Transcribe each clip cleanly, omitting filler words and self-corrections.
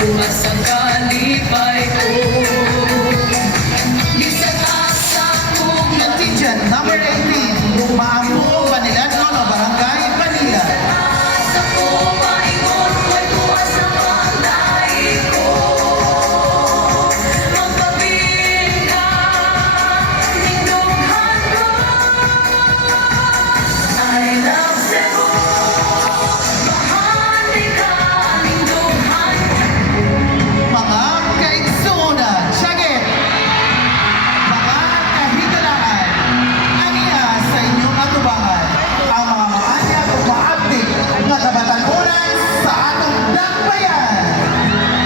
buhat sa kalipay ko. Isang asa kong Contingent number 18, Maamo, Paniladon o Barangay Panila. sa ko maingon ko'y buhat sa malay ko. Magpabilin ka, nindunghan ko. I love Cebu, bahagi ka, nindunghan ko. Mga kaigsuunan, syagit, mga kahigalaan, aniya sa inyong atubangan, ang mga maanya o maabdik nga nabatanunan sa atong dakbayan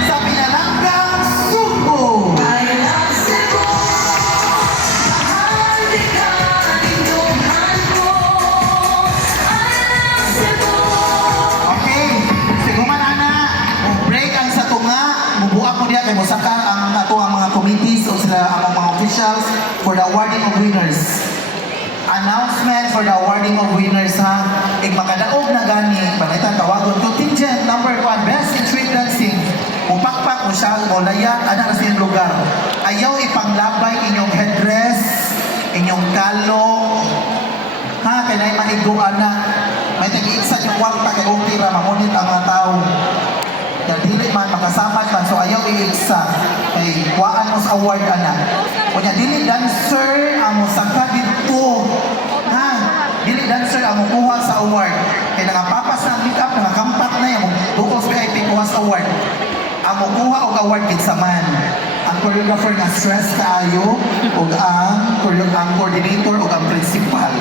sa Pinalanggang Subo. I love Cebu, bahagi ka, nindunghan ko. I love Cebu. Okay, siguman ana, break ang sa tunga, mubuak mo diya kay mosaka ang ato ang mga committees o sila ang mga officials for the awarding of winners. Announcement for the awarding of winners ha. Makadaog na gani, panitan tawagon contingent number 1, best in street dancing. Upakpak mo siya, o layan, ana na siyang lugar. Ayaw ipanglabay inyong headdress, inyong kalo, ha, kaya na maniguan na. May tag-iiksa yung kwarta kay Utira, mamunit ang mga tao. Yan, dili man, makasamad man, so ayaw iiksa. Kay, waan mo sa award, ana. O niya, dili dancer, ang mo saka dito. Ha, dili dancer, ang mo kuha sa award. Kaya nakapapas na make-up, nakakampak na yan, dukos VIP kuha sa award. Ang mo kuha og award kitsa man. Ang choreographer nga stress kaayo, og ang coordinator, og ang principal.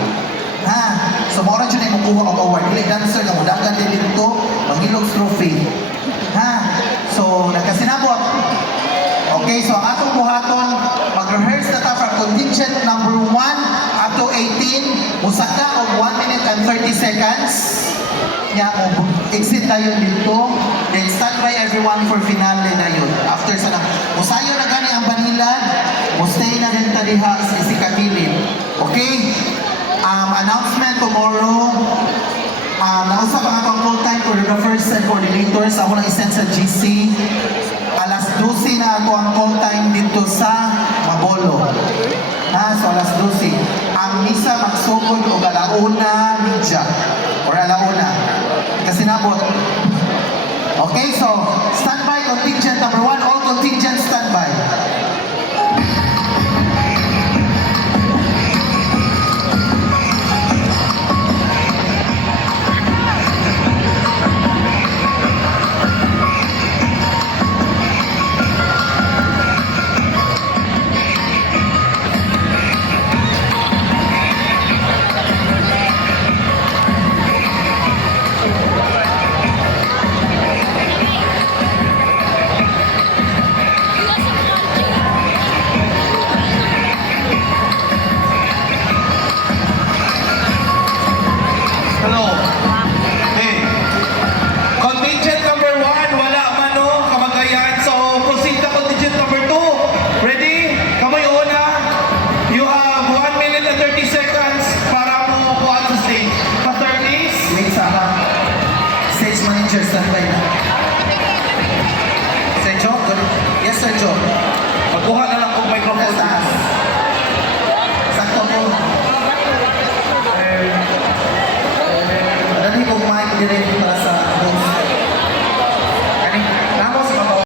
Ha? So, maura dyan ay makuha og award. Dili dancer, nga mudagan din dito, manghilog trophy. Ha? So, nagkasinabot. Okay, so ang atong buhaton, mag-rehearse na ta from contingent number 1 up to 18, musaka og 1 minute and 30 seconds. Nya, exit tayo dito. Then stand by everyone for finale na yun. After sa musayo na gani ang Banilan, mustay na rin taliha sa Isikakilin. Okay? Announcement tomorrow. Nausap ang atong full-time choreographers and coordinators. Ako lang isend sa GC. Alas 12 na ako ang full-time dito sa Mabolo. So alas 12. Ang misa magsugod o alauna media. Or alauna. Kasi nabot. Okay, so standby contingent number 1. All contingent standby. Hello. Hey. Contingent number 1, wala man no, kamagayan. So, proceed na contingent number 2. Ready? Kamay una. You have 1 minute and 30 seconds para mo kuha sa stage. Pa-30. Wait sa stage manager standby na. Sir Joe? Yes, Sir Joe. Magkuha na lang kung microphone. Sa taas. Sakto mo. Dali kong mic dire.